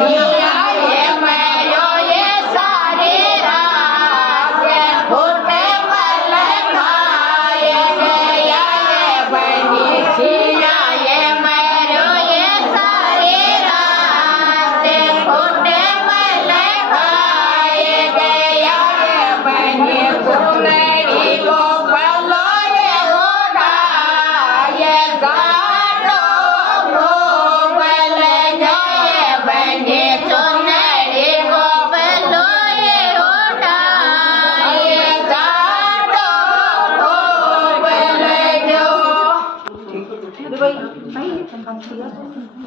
શિયાએ મર્યો એ સારી રાતે ફૂટે મલકાએ ગયા એ બની શિયાએ મર્યો એ સારી રાતે ફૂટે મલકાએ ગયા એ બની સુંદરી ગોપલો એ ઓઢાએ ગાડો ગોપલ જાય બને સુંદરી ગોપલો એ ઓઢાએ ગાડો ગોપલ જો